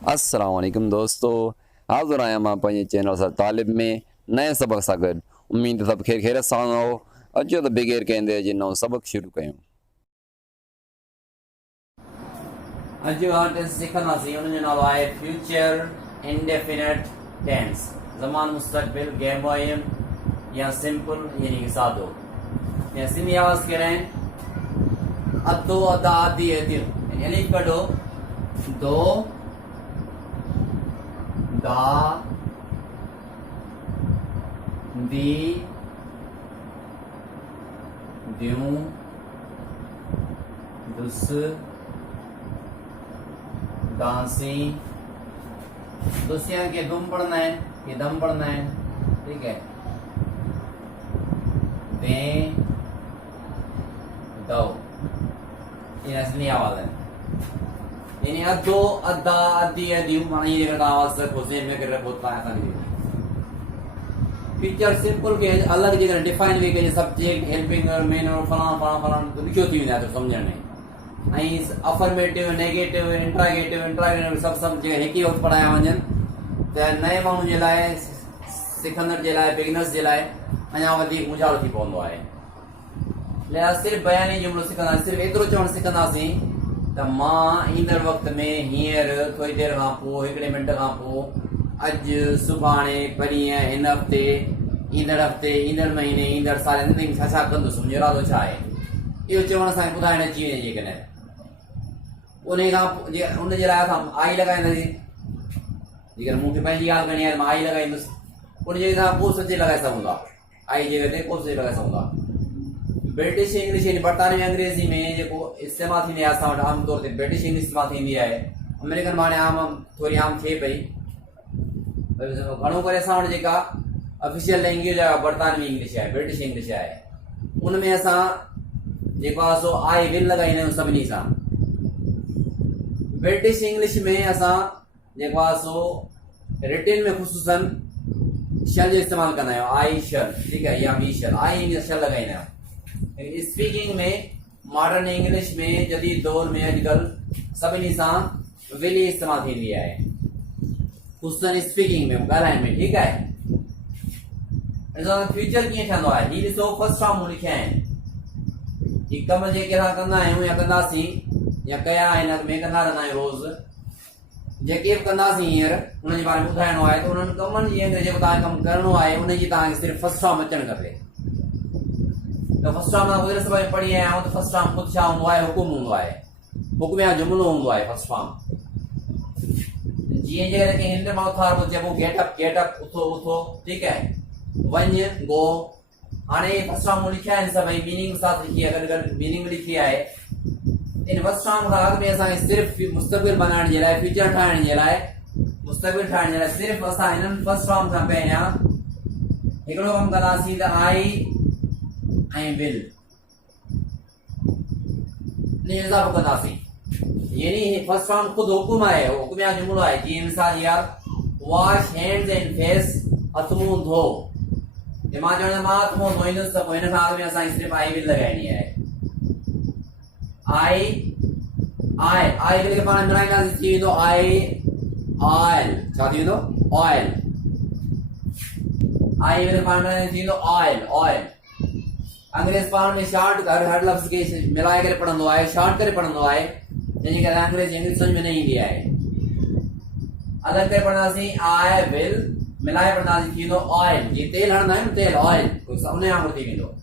अस्सलाम वालेकुम दोस्तों, हाज़िर आहियां मां पंहिंजे चैनल सां तालिब में नए सबक सां गॾु। उम्मीद सभु ख़ैर ख़ैरियत सां हो। अचो त बग़ैर कंहिं देरि जे नओं सबक शुरू कयूं। अॼु टेंस सिखंदासीं, उन जो नालो आहे फ्यूचर इंडेफिनिट टेंस। ज़मान मुस्तक़बिल, गैर मुअय्यन या सिंपल यानी कि सादो। या सिंधी आवाज़ कह रहे हैं अदो अदा आदि अदिल, यानी पढ़ो दो दा दी द्यूं दुस दासी। दुसिया के दुम पढ़ना है, ये दम पढ़ना है, ठीक है। दे दो, ये असली आवाज है। यानी अदो अदा अदी अदी माने ये का आवाज रखो, जेन में कर रखो ता ऐसा नहीं। फीचर सिंपल के अलग जगह डिफाइन भी के सब्जेक्ट हेल्पिंग मैनर फलाना फलाना फलाना तो लिखो थी ना तो समझने नहीं। अफर्मेटिव नेगेटिव इंट्रागेटिव सब जगह एक ही वक्त पढ़ाया वजन त नए माण्हू जे लाइ, सिखंदड़ जे लाइ, बिगिनर्स जे लाइ अञा वधीक मुझारो थी पवंदो आहे। लिहाज़ सिर्फ़ बयानी जुमिलो सिखंदासीं, सिर्फ़ एतिरो चवणु सिखंदासीं त मां ईंदड़ वक़्त में हींअर थोरी देरि खां पोइ, हिकिड़े मिंट खां पोइ, अॼु सुभाणे परीहं हिन हफ़्ते ईंदड़ हफ़्ते ईंदड़ महीने ईंदड़ साल ज़िंदगी छा छा कंदुसि, मुंहिंजो इरादो छा आहे। इहो चवण सां ॿुधाइण अची वञे जेकॾहिं उन खां उनजे लाइ असां आई लॻाईंदासीं। जेकर मूंखे पंहिंजी ॻाल्हि करणी आहे त मां आई लॻाईंदुसि, उन जॻह सां पोइ सचे लॻाए सघूं था। आई जॻह ते पोइ सचे लॻाए सघूं था। ब्रिटिश इंग्लिश यानी बरतानवी अंग्रेज़ी में जेको इस्तेमालु थींदी आहे असां वटि आम तौर ते ब्रिटिश इंग्लिश इस्तेमालु थींदी आहे। अमेरिकन में हाणे थोरी आम थिए पई। घणो करे असां वटि जेका ऑफिशियल लैंग्वेज आहे बरतानवी इंग्लिश आहे, ब्रिटिश इंग्लिश आहे। उन में असां जेको आहे सो आई विल लॻाईंदा आहियूं सभिनी सां। ब्रिटिश इंग्लिश में असां जेको आहे सो रिटन में ख़ुसूसन शल जो इस्तेमालु कंदा आहियूं, आई शल, ठीकु आहे, या वी शल, आई में शल लॻाईंदा आहियूं। स्पीकिंग में मॉडर्न इंग्लिश में जदीद दौर में अॼुकल्ह सभिनी सां विल ई इस्तेमालु थींदी आहे, ख़ुसूसन स्पीकिंग में, ॻाल्हाइण में, ठीकु आहे। फ्यूचर कीअं ठहंदो आहे, हीअ ॾिसो फर्स्ट फॉर्म लिखिया आहिनि। ही कम जेके असां कंदा आहियूं या कंदासीं या कया आहिनि, अॻ में कंदा रहंदा आहियूं रोज़, जेके बि कंदासीं हींअर उनजे बारे में ॿुधाइणो आहे त उन्हनि कमनि जी अंदरि जेको तव्हांखे कमु करिणो आहे उनजी तव्हांखे सिर्फ़ु फर्स्ट फॉर्म अचणु खपे। त फर्स्ट टर्म मां गुज़िरियल समय में पढ़ी आया हूं तो फर्स्ट टर्म खुद छा हूंदो आहे, हुकुम हूंदो आहे, हुकुम या जुमिलो हूंदो आहे फर्स्ट फॉर्म। जीअं जेकर के हिंद में उथार को चइबो गेट अप उथो उथो, ठीक है, वञ गो। हाणे फर्स्ट टर्म लिखिया आहिनि सभई, मीनिंग साथ लिखी आहे, गॾु मीनिंग बि लिखी आहे। इन फर्स्ट टर्म खां अॻु में असांखे सिर्फ़ु मुस्तक़बिल बनाइण जे लाइ, फ्यूचर ठाहिण जे लाइ, मुस्तक़बिल ठाहिण जे लाइ सिर्फ़ु असां हिननि फर्स्ट टर्म खां पहिरियां हिकिड़ो कमु कंदासीं त आई ऐं विल इज़ाफ़ो कंदासीं। यानी फर्स्ट फॉर्म खुद हुकुम आहे, हुकुम या जुमिलो आहे। जीअं मिसाल यार वॉश हैंड्स एंड फेस, हथ मुंहुं धो। जे मां चवंदुसि मां हथ मुंहुं धोईंदुसि त पोइ हिन खां अॻु में असांखे सिर्फ़ु आई विल लॻाइणी आहे। आई विल खे पाण मिलाईंदासीं, थी वेंदो आई ऑयल। छा थी वेंदो? ऑयल। आई विल पाण मिलाईंदासीं, थी वेंदो ऑयल। अंग्रेज पाण में शॉर्ट हर लफ्ज़ के मिलाए करे पढ़ंदो आहे, शॉर्ट करे पढ़ंदो आहे, जंहिंजे करे अंग्रेजी इंग्लिश समझ में न ईंदी आहे। अलॻि करे पढ़ंदासीं आई विल, मिलाए पढ़ंदासीं, थी वेंदो ऑयल। जीअं तेल हणंदा आहियूं, तेल ऑयल, उन जा थी वेंदो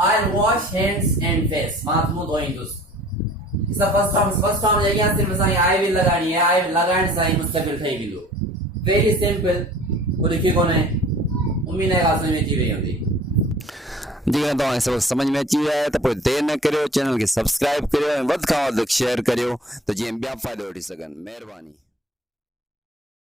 आई वॉश हैंड्स एंड फेस, मां हथ मुंहुं धोईंदुसि। फर्स्ट टर्म जे अॻियां सिर्फ़ु असांखे आई विल लॻाइणी आहे। आई विल लॻाइण सां ई मुस्तक़बिल ठही वेंदो। वेरी सिंपल, को लिखी कोन्हे। उम्मीद आहे ॻाल्हि समझ में अची वई हूंदी। जेकर तव्हांखे सबक समझ में अची वियो आहे त पोइ देरि न करियो, चैनल खे सब्सक्राइब करियो ऐं वधि खां वधि शेयर करियो त जीअं ॿिया फ़ाइदो वठी सघनि। महिरबानी।